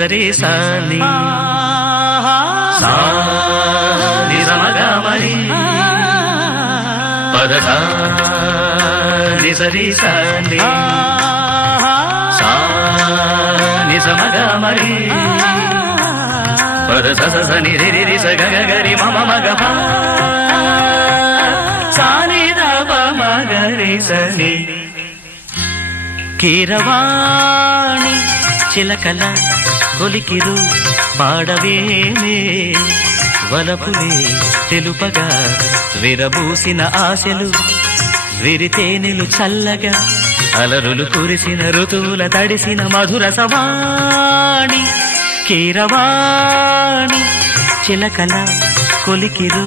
సరి సాని సా ని సమగ మరి పద సా ని సరి సాని సా ని సమగ మరి పద స స ని రి రి రి స గ గ గ రి మ మ మ గ ప సా ని ద ప మ గ రి స ని కీరవాణి చిలకల కొలికిరు పాడవేమే వలపులే తెలుపగా విరబూసిన ఆశలు విరితేనెలు చల్లగా అలరులు కురిసిన ఋతువుల తడిసిన మధుర సవాణి కీరవాణి చిలకల కొలికిరు